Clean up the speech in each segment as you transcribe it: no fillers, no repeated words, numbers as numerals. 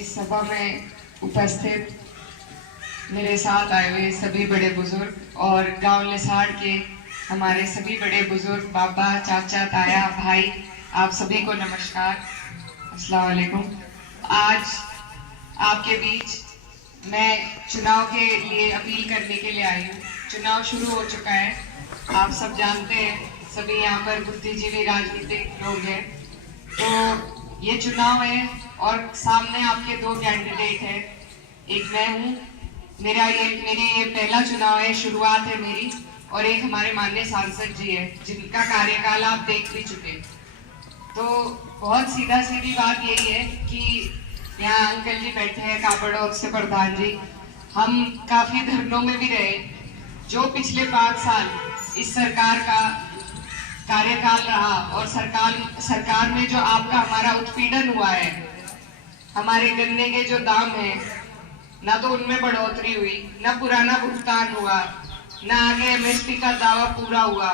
इस सभा में उपस्थित मेरे साथ आए हुए सभी बड़े बुजुर्ग और गांव लिसाड़ के हमारे सभी बड़े बुजुर्ग, बाबा, चाचा, ताया, भाई, आप सभी को नमस्कार, अस्सलाम वालेकुम। आज आपके बीच मैं चुनाव के लिए अपील करने के लिए आई हूँ। चुनाव शुरू हो चुका है, आप सब जानते हैं, सभी यहाँ पर बुद्धिजीवी राजनीतिक लोग हैं। तो ये चुनाव है और सामने आपके दो कैंडिडेट हैं, एक मैं हूँ, मेरे ये पहला चुनाव है, शुरुआत है मेरी, और एक हमारे माननीय सांसद जी है जिनका कार्यकाल आप देख भी चुके। तो बहुत सीधा सीधी बात यही है कि यहाँ अंकल जी बैठे हैं, कापड़ों से प्रधान जी, हम काफी धरनों में भी रहे। जो पिछले 5 साल इस सरकार का कार्यकाल रहा और सरकार में जो आपका हमारा उत्पीड़न हुआ है, हमारे गन्ने के जो दाम है, ना तो उनमें बढ़ोतरी हुई, ना पुराना भुगतान हुआ, ना आगे एमएसपी का दावा पूरा हुआ।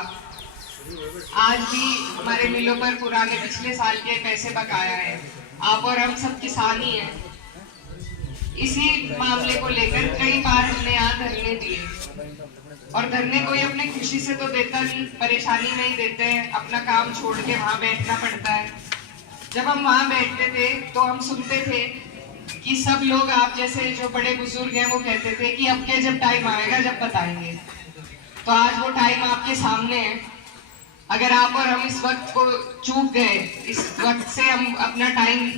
आज भी हमारे मिलों पर पुराने पिछले साल के पैसे बकाया है। आप और हम सब किसान ही हैं। इसी मामले को लेकर कई बार हमने यहाँ धरने दिए, और धरने कोई अपनी खुशी से तो देता नहीं, परेशानी में ही देते हैं, अपना काम छोड़ के वहां बैठना पड़ता है। जब हम वहां बैठते थे तो हम सुनते थे कि सब लोग आप जैसे जो बड़े बुजुर्ग हैं वो कहते थे कि अब के जब टाइम आएगा जब बताएंगे। तो आज वो टाइम आपके सामने है। अगर आप और हम इस वक्त को चूक गए, इस वक्त से हम अपना टाइम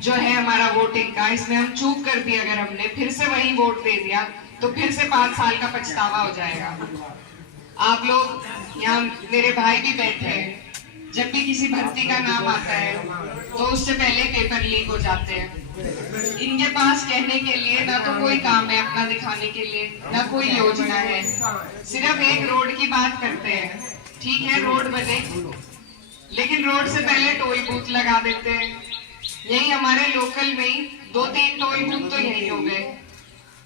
जो है हमारा वोटिंग का, इसमें हम चूक कर दी, अगर हमने फिर से वही वोट दे दिया तो फिर से 5 साल का पछतावा हो जाएगा। आप लोग यहाँ मेरे भाई भी बैठे हैं, जब भी किसी भर्ती का नाम आता है तो उससे पहले पेपर लीक हो जाते हैं। इनके पास कहने के लिए ना तो कोई काम है अपना दिखाने के लिए, ना कोई योजना है, सिर्फ एक रोड की बात करते हैं। ठीक है, रोड बने, लेकिन रोड से पहले टोल बूथ लगा देते हैं। यही हमारे लोकल में ही 2-3 टोल बूथ तो यही हो गए।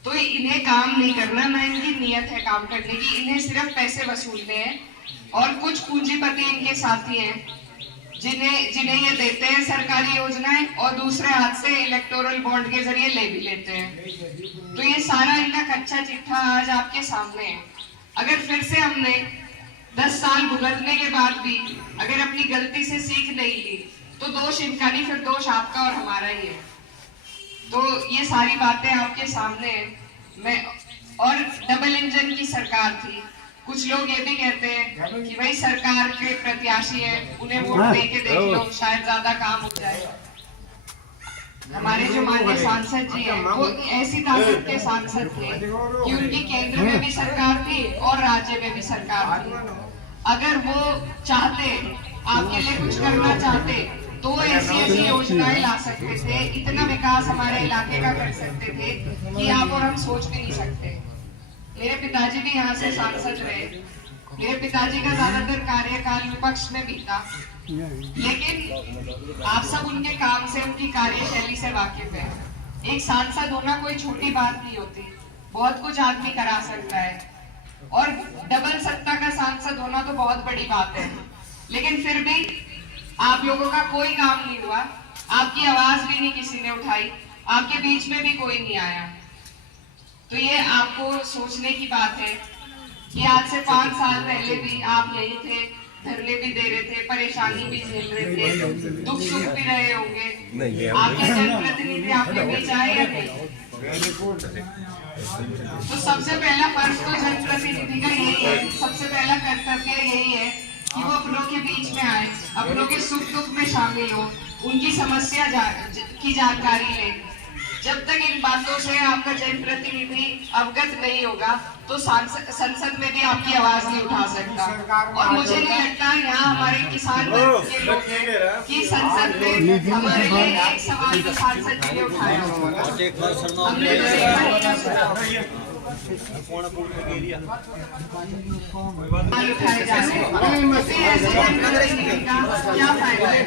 तो इन्हें काम नहीं करना, ना इनकी नीयत है काम करने की, इन्हें सिर्फ पैसे वसूलने हैं। और कुछ पूंजीपति इनके साथी हैं जिन्हें ये देते हैं सरकारी योजनाएं और दूसरे हाथ से इलेक्टोरल बॉन्ड के जरिए ले भी लेते हैं। तो ये सारा इनका कच्चा चिट्ठा आज आपके सामने है। अगर फिर से हमने 10 साल भुगतने के बाद भी अगर अपनी गलती से सीख नहीं ली तो दोष इनका नहीं, फिर दोष आपका और हमारा ही है। तो ये सारी बातें आपके सामने है। और डबल इंजन की सरकार थी। कुछ लोग ये भी कहते हैं कि भाई सरकार के प्रत्याशी है, उन्हें वोट दे के देख लो, शायद ज्यादा काम हो जाए। हमारे जो माननीय सांसद जी हैं वो ऐसी ताकत के सांसद थे कि उनकी केंद्र में भी सरकार थी और राज्य में भी सरकार थी। अगर वो चाहते, आपके लिए कुछ करना चाहते, तो ऐसी योजनाएं ला सकते थे, इतना विकास हमारे इलाके का कर सकते थे कि आप और हम सोच भी नहीं सकते। मेरे पिताजी भी यहाँ से सांसद रहे। मेरे पिताजी का ज्यादातर कार्यकाल विपक्ष में बीता, लेकिन आप सब उनके काम से, उनकी कार्यशैली से वाकिफ है। एक सांसद होना कोई छोटी बात नहीं होती, बहुत कुछ आदमी करा सकता है। और डबल सत्ता का सांसद होना तो बहुत बड़ी बात है, लेकिन फिर भी आप लोगों का कोई काम नहीं हुआ, आपकी आवाज भी नहीं किसी ने उठाई, आपके बीच में भी कोई नहीं आया। तो ये आपको सोचने की बात है कि आज से 5 साल पहले भी आप यही थे, धरने भी दे रहे थे, परेशानी भी झेल रहे थे, दुख सुख भी रहे होंगे। आपके जनप्रतिनिधि आपके बीच आए या नहीं? तो सबसे पहला फर्ज तो जनप्रतिनिधि का यही है, सबसे पहला कर्तव्य यही है कि वो अपनों के बीच में आए, अपनों के सुख दुख में शामिल हो, उनकी समस्या की जानकारी ले। जब तक इन बातों से आपका जनप्रतिनिधि अवगत नहीं होगा तो संसद में भी आपकी आवाज नहीं उठा सकता। और मुझे नहीं लगता यहाँ हमारे किसान वर्ग के लोग हैं कि संसद में हमारे लिए एक सवाल भी सांसद जी ने उठाया। हमने तो देखा ही ना सुना उठाए जा रहे हैं। ऐसे जनप्रतिनिधि का क्या फायदा है?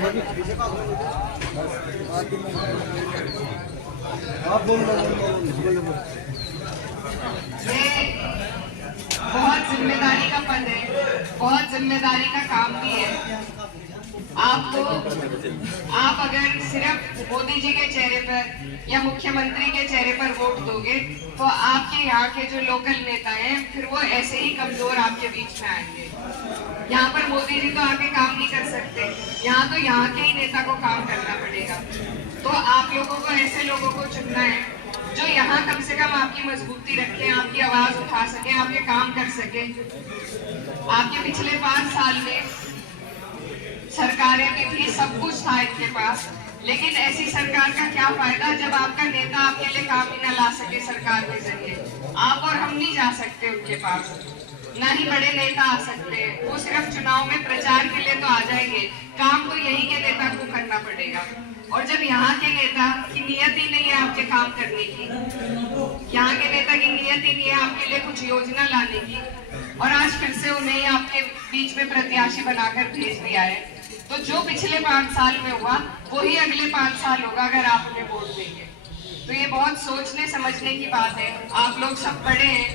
ये बहुत जिम्मेदारी का पद है, बहुत जिम्मेदारी का काम भी है। आपको आप अगर सिर्फ मोदी जी के चेहरे पर या मुख्यमंत्री के चेहरे पर वोट दोगे तो आपके यहाँ के जो लोकल नेता हैं फिर वो ऐसे ही कमजोर आपके बीच में आएंगे। यहाँ पर मोदी जी तो आके काम नहीं कर सकते, यहाँ तो यहाँ के ही नेता को काम करना पड़ेगा। तो आप लोगों को ऐसे लोगों को चुनना है जो यहाँ कम से कम आपकी मजबूती रखें, आपकी आवाज उठा सके, आपके काम कर सके। आपके पिछले 5 साल में सरकारें भी थी, सब कुछ था इनके पास, लेकिन ऐसी सरकार का क्या फायदा जब आपका नेता आपके लिए काम ही ना ला सके सरकार के जरिए। आप और हम नहीं जा सकते उनके पास, ना ही बड़े नेता आ सकते हैं। वो सिर्फ चुनाव में प्रचार के लिए तो आ जाएंगे, काम तो यही के नेता को करना पड़ेगा। और जब यहाँ के नेता की नियत ही नहीं है आपके काम करने की, यहाँ के नेता की नियत ही नहीं है आपके लिए कुछ योजना लाने की, और आज फिर से उन्हें आपके बीच में प्रत्याशी बनाकर भेज दिया है, तो जो पिछले 5 साल में हुआ वही अगले 5 साल होगा अगर आप उन्हें वोट देंगे। तो ये बहुत सोचने समझने की बात है। आप लोग सब बड़े हैं,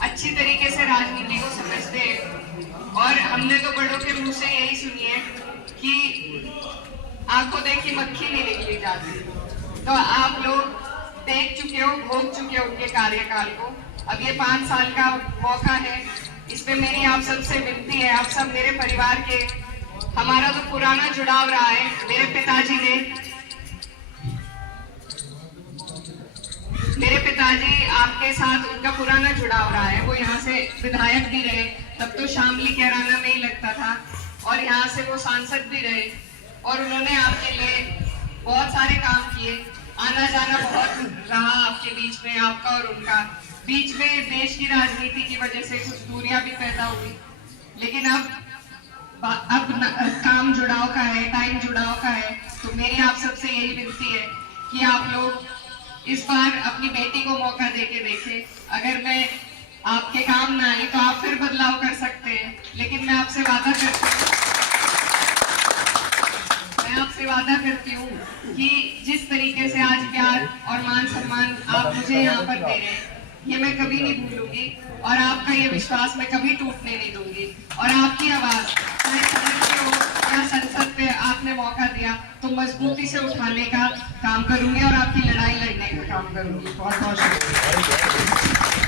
अच्छी तरीके से राजनीति को समझते हैं, और हमने तो बड़ों के मुंह से यही सुनी है कि आंखों देखी मक्खी नहीं निकली जाती। तो आप लोग देख चुके हो, भोग चुके हो उनके कार्यकाल को। अब ये 5 साल का मौका है, इसमें मेरी आप सबसे विनती है, आप सब मेरे परिवार के, हमारा तो पुराना जुड़ाव रहा है। मेरे पिताजी आपके साथ उनका पुराना जुड़ाव रहा है। वो यहाँ से विधायक भी रहे, तब तो शामली कैराना में ही लगता था, और यहाँ से वो सांसद भी रहे, और उन्होंने आपके लिए बहुत सारे काम किए। आना जाना बहुत रहा आपके बीच में, आपका और उनका। बीच में देश की राजनीति की वजह से कुछ दूरियां भी पैदा हुई, लेकिन अब काम जुड़ाव का है, टाइम जुड़ाव का है। तो मेरी आप सबसे यही विनती है कि आप लोग इस बार अपनी बेटी को मौका देके देखें। अगर मैं आपके काम ना आई तो आप फिर बदलाव कर सकते हैं, लेकिन मैं आपसे वादा करती हूँ कि जिस तरीके से आज प्यार और मान सम्मान आप मुझे यहाँ पर दे रहे हैं, ये मैं कभी नहीं भूलूंगी, और आपका ये विश्वास मैं कभी टूटने नहीं दूंगी। और आपकी आवाज चाहे सदन में हो या संसद पे आपने मौका दिया तो मजबूती से उठाने का काम करूंगी और आपकी लड़ाई लड़ने का काम करूंगी। बहुत बहुत शुक्रिया।